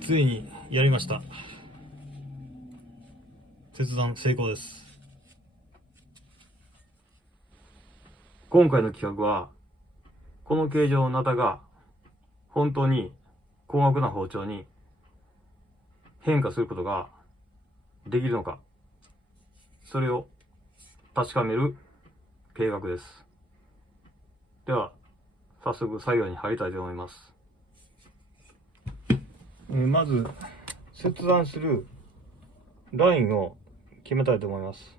ついにやりました。切断成功です。今回の企画は、この形状のナタが本当に高額な包丁に変化することができるのか、それを確かめる計画です。では早速作業に入りたいと思います。まず切断するラインを決めたいと思います。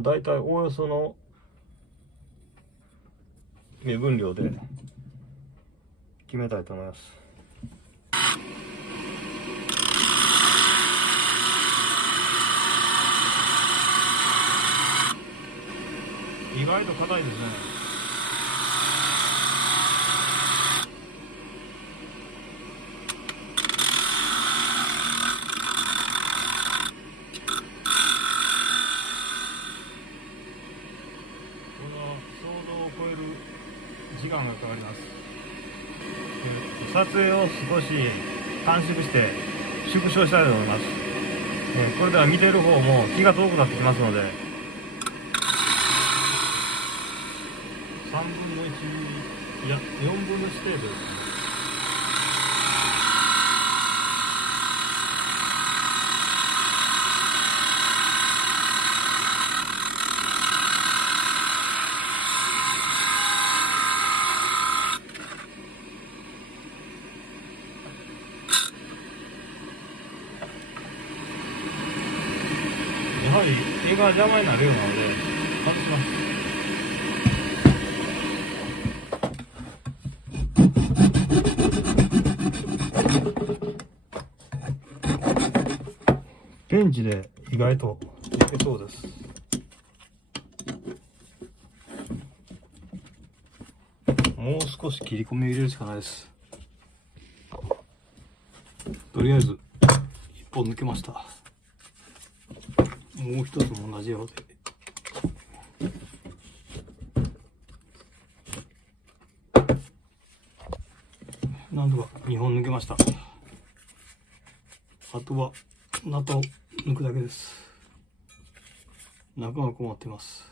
だいたいおおよその目分量で決めたいと思います。意外と硬いですね。時間がかかります。撮影を少し短縮して縮小したいと思います。これでは見てる方も気が遠くなってきますので、3分の1、いや4分の1程度ですね。やはり絵が邪魔になるようなので外します。ペンチで意外といけそうです。もう少し切り込みを入れるしかないです。とりあえず一本抜けました。もう一つも同じようで。なんとか2本抜けました。あとはナタを抜くだけです。中が困っています。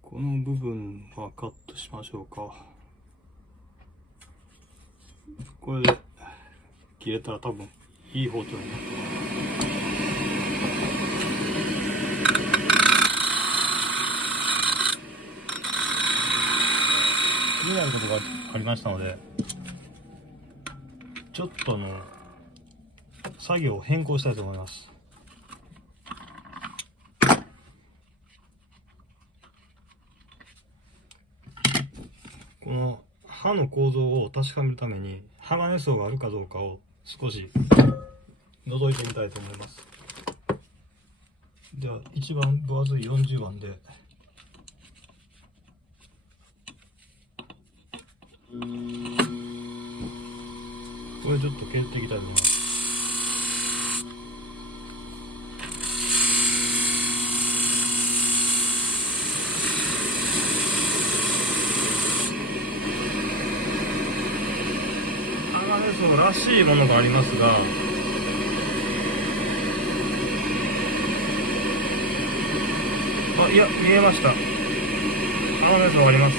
この部分はカットしましょうか。これで切れたら多分いい包丁になってます。気になることがありましたので、ちょっと作業を変更したいと思います。この刃の構造を確かめるために鋼層があるかどうかを少し覗いてみたいと思います。では一番分厚い40番でこれちょっと削っていきたいと思います。鋼層らしいものがありますが、いや、見えました。鋼層あります。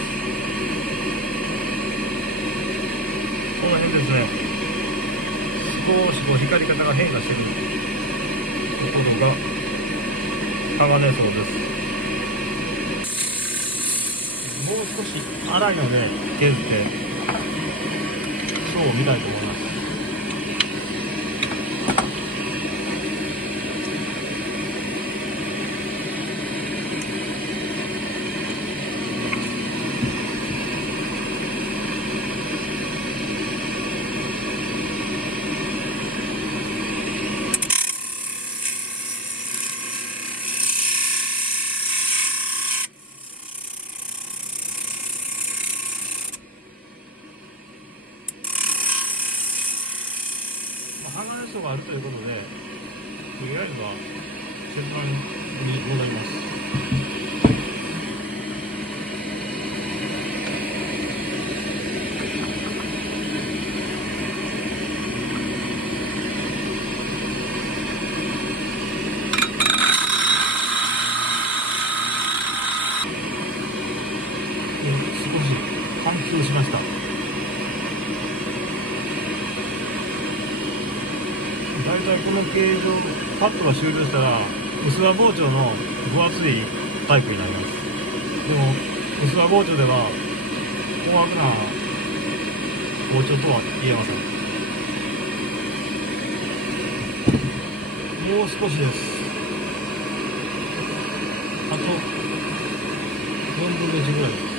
この辺ですね。少し光り方が変化しているところが鋼層です。もう少し粗いので削って層を見たいと思います。鋼層があるということで、とりあえずは切断に戻ります。の形状カットが終了したら薄刃包丁の分厚いタイプになります。でも薄刃包丁では高額な包丁とは言えません。もう少しです。あと4分の1ぐらいです。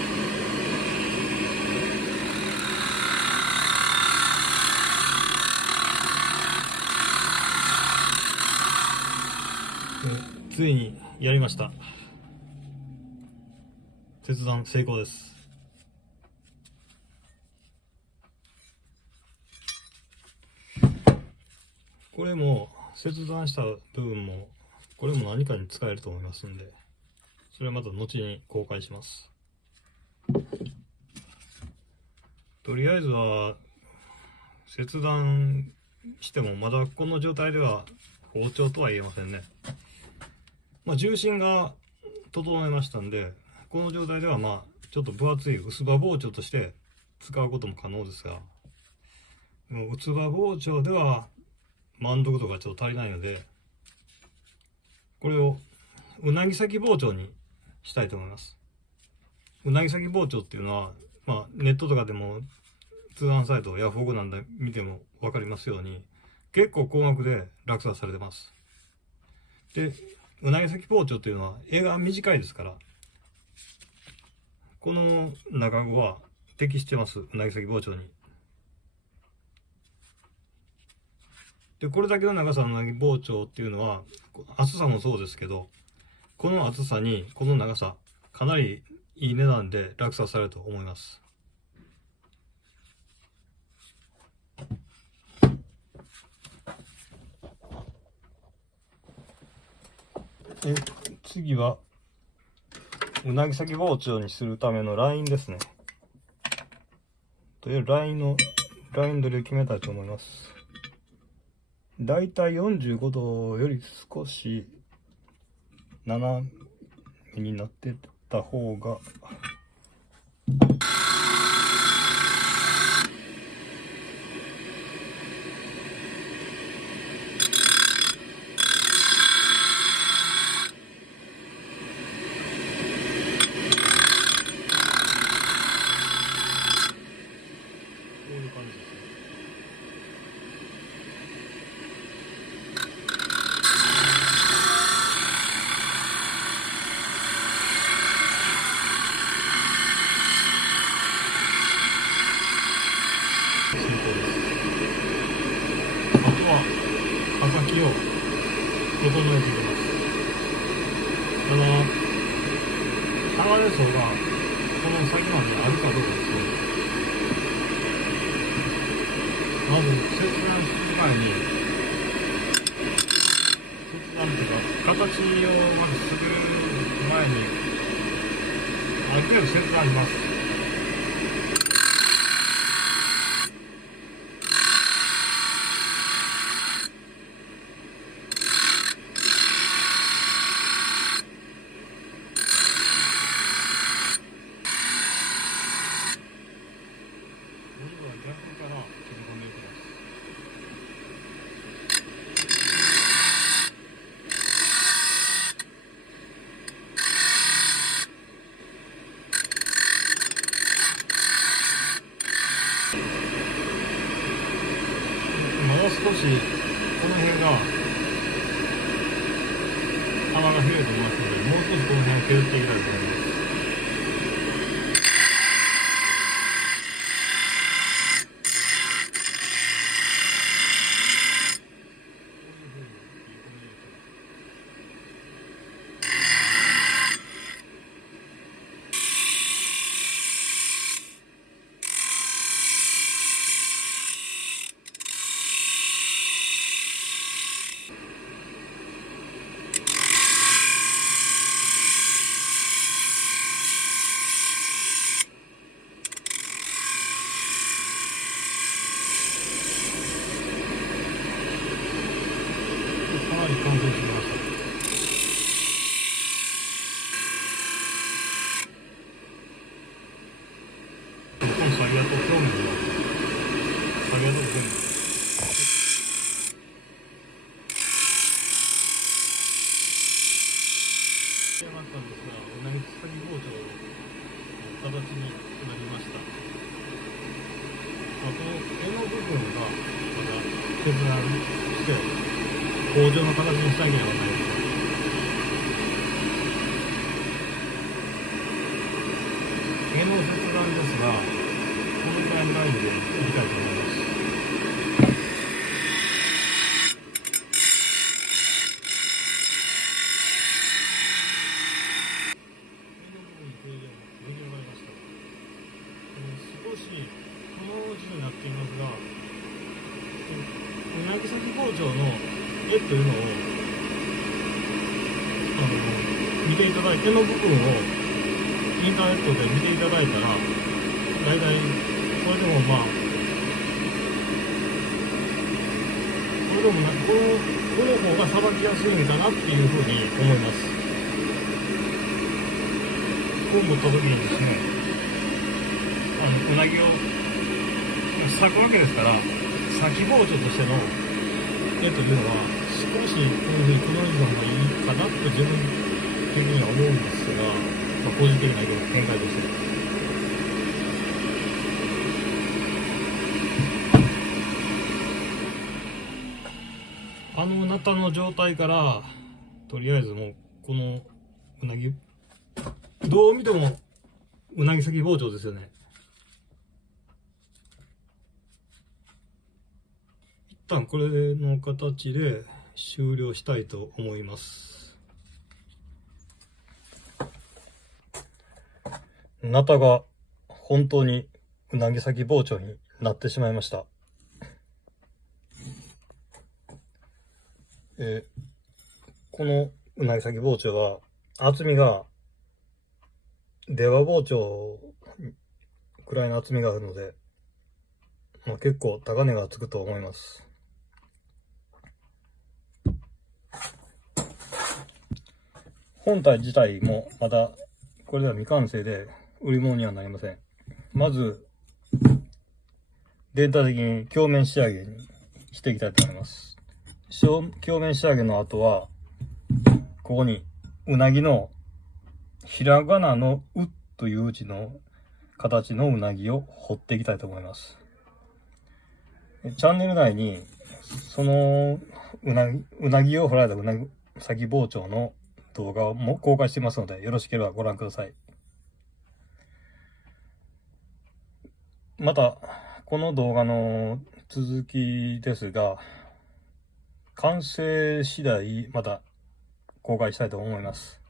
ついにやりました。切断成功です。これも切断した部分もこれも何かに使えると思いますんで、それはまた後に公開します。とりあえずは切断してもまだこの状態では包丁とは言えませんね。重心が整えましたんで、この状態ではちょっと分厚い薄刃包丁として使うことも可能ですが、もう薄刃包丁では満足度がちょっと足りないので、これをうなぎ先包丁にしたいと思います。うなぎ先包丁っていうのは、ネットとかでも通販サイトヤフオクなんで見ても分かりますように結構高額で落札されてます。で、うなぎ先包丁っていうのは柄が短いですから、この中子は適してます。うなぎ先包丁に。で、これだけの長さのうなぎ包丁っていうのは厚さもそうですけど、この厚さにこの長さかなりいい値段で落札されると思います。次はうなぎ先包丁にするためのラインですね。というライン取りを決めたいと思います。だいたい45度より少し斜めになってた方が刃先を整えていきます。鋼層がこの先まであるかどうかですね。まず切断する前に切断というか形をまず作る前にある程度切断します。もう少しこの辺が幅が広いと思いますので、もう少しこの辺を削っていきたいと思います。仕上がったんですが、うなぎつかぎ包丁の形になりました。この柄の部分がまだ削られして包丁の形にしなければなりません。柄の切断ですが、このぐらいのラインでやりたいと思います。少しこの字になっていますが、うなぎ先包丁の絵というのを見ていただいて、絵の部分をインターネットで見ていただいたら、大体これでもこれでもこの方がさばきやすいんかなっていうふうに思います。こう持った時にですね、うなぎを裂くわけですから、先包丁としての絵というのは少しこういうふうにこの字の方がいいかなと自分的には思うんですが、個人的な見解として。ナタの状態からとりあえずもうこのうなぎ、どう見てもうなぎ先包丁ですよね。一旦これの形で終了したいと思います。ナタが本当にうなぎ先包丁になってしまいました。このうなぎ先包丁は厚みが出刃包丁くらいの厚みがあるので、結構高値がつくと思います。本体自体もまだこれでは未完成で売り物にはなりません。まず全体的に鏡面仕上げにしていきたいと思います。鏡面仕上げの後はここにうなぎのひらがなのうという字の形のうなぎを彫っていきたいと思います。チャンネル内にそのうなぎを彫られたうなぎ先包丁の動画をも公開していますので、よろしければご覧ください。またこの動画の続きですが、完成次第また公開したいと思います。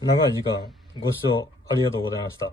長い時間ご視聴ありがとうございました。